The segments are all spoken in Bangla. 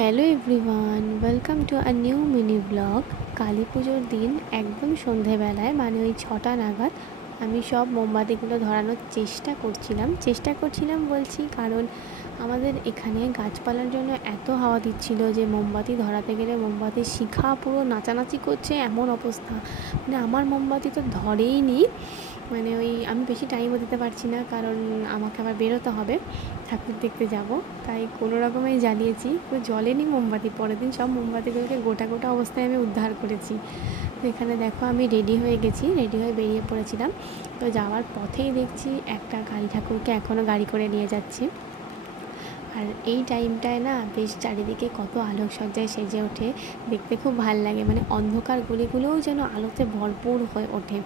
Hello everyone, welcome to a new mini blog. Kali পুজোর দিন একদম সন্ধেবেলায় মানে ওই 6টা নাগাদ আমি সব মোমবাতিগুলো ধরানোর চেষ্টা করছিলাম বলছি, কারণ আমাদের এখানে গাছপালার জন্য এত হাওয়া দিচ্ছিল যে মোমবাতি ধরাতে গেলে মোমবাতির শিখা পুরো নাচানাচি করছে, এমন অবস্থা। মানে আমার মোমবাতি তো ধরেই নি, মানে ওই আমি বেশি টাইমও দিতে পারছি না, কারণ আমাকে আবার বেরোতে হবে, ঠাকুর দেখতে যাব। তাই কোনো রকমেই জ্বালিয়েছি, পুরো জ্বলেনি মোমবাতি। পরের দিন সব মোমবাতিগুলোকে গোটা গোটা অবস্থায় আমি উদ্ধার করেছি। তো এখানে দেখো আমি রেডি হয়ে গেছি, রেডি হয়ে বেরিয়ে পড়েছিলাম। তো যাওয়ার পথেই দেখছি একটা কালী ঠাকুরকে এখনও গাড়ি করে নিয়ে যাচ্ছে। আর এই টাইমটায় না বেশ চারিদিকে কত আলোকসজ্জায় সেজে ওঠে, দেখতে খুব ভাল লাগে। মানে অন্ধকার গলিগুলোও যেন আলোতে ভরপুর হয়ে ওঠে।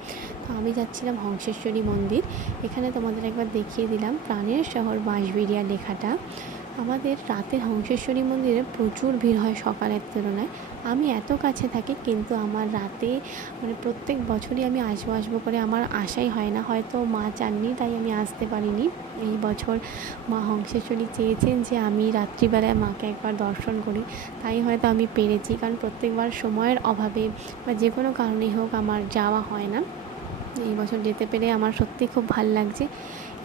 তো আমি যাচ্ছিলাম হংসেশ্বরী মন্দির। এখানে তোমাদের একবার দেখিয়ে দিলাম প্রাণের শহর বাঁশবেড়িয়া লেখাটা। আমাদের রাতে হংসেশ্বরী মন্দিরে প্রচুর ভিড় হয় সকালের তুলনায়। আমি এত কাছে থাকি, কিন্তু আমার রাতে মানে প্রত্যেক বছরই আমি আসবো করে আমার আশাই হয় না। হয়তো মা চাননি তাই আমি আসতে পারিনি। এই বছর মা হংসেশ্বরী চেয়েছেন যে আমি রাত্রিবেলায় মাকে একবার দর্শন করি, তাই হয়তো আমি পেরেছি। কারণ প্রত্যেকবার সময়ের অভাবে বা যে কোনো কারণেই হোক আমার যাওয়া হয় না। এই বছর যেতে পেরে আমার সত্যি খুব ভাল লাগছে।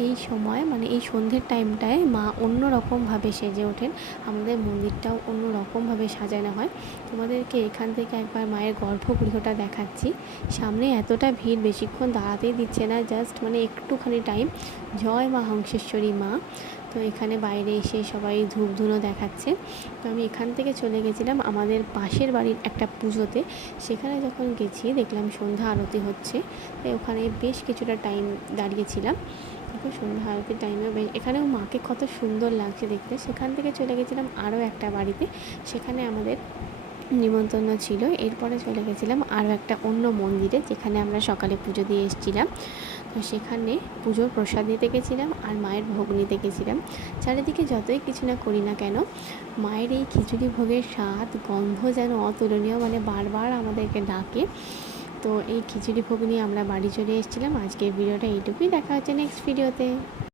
এই সময় মানে এই সন্ধ্যের টাইমটায় মা অন্য রকমভাবে সেজে ওঠেন। আমাদের মন্দিরটাও অন্য রকমভাবে সাজানো হয়। তোমাদেরকে এখান থেকে একবার মায়ের গর্ভগৃহটা দেখাচ্ছি। সামনে এতটা ভিড়, বেশিক্ষণ দাঁড়াতেই দিচ্ছে না, জাস্ট মানে একটুখানি টাইম। জয় মা হংসেশ্বরী মা। তো এখানে বাইরে এসে সবাই ধূপ ধুনো দেখাচ্ছে। তো আমি এখান থেকে চলে গেছিলাম আমাদের পাশের বাড়ির একটা পুজোতে। সেখানে যখন গেছি দেখলাম সন্ধ্যা আরতি হচ্ছে, তাই ওখানে বেশ কিছুটা টাইম দাঁড়িয়েছিলাম। এখন সন্ধ্যা আরতির টাইমেও এখানেও মাকে কত সুন্দর লাগছে দেখতে। সেখান থেকে চলে গেছিলাম আরও একটা বাড়িতে, সেখানে আমাদের নিমন্ত্রণ ছিল। এরপরে চলে গেছিলাম আরও একটা অন্য মন্দিরে, যেখানে আমরা সকালে পুজো দিয়ে এসেছিলাম। তো সেখানে পুজোর প্রসাদ নিতে গেছিলাম আর মায়ের ভোগ নিতে গেছিলাম। চারিদিকে যতই কিছু না করি না কেন, মায়ের এই খিচুড়ি ভোগের স্বাদ গন্ধ যেন অতুলনীয়, মানে বারবার আমাদেরকে ডাকে। তো এই খিচুড়ি ভোগ নিয়ে আমরা বাড়ি চলে এসেছিলাম। আজকের ভিডিওটা এইটুকুই, দেখা হচ্ছে নেক্সট ভিডিওতে।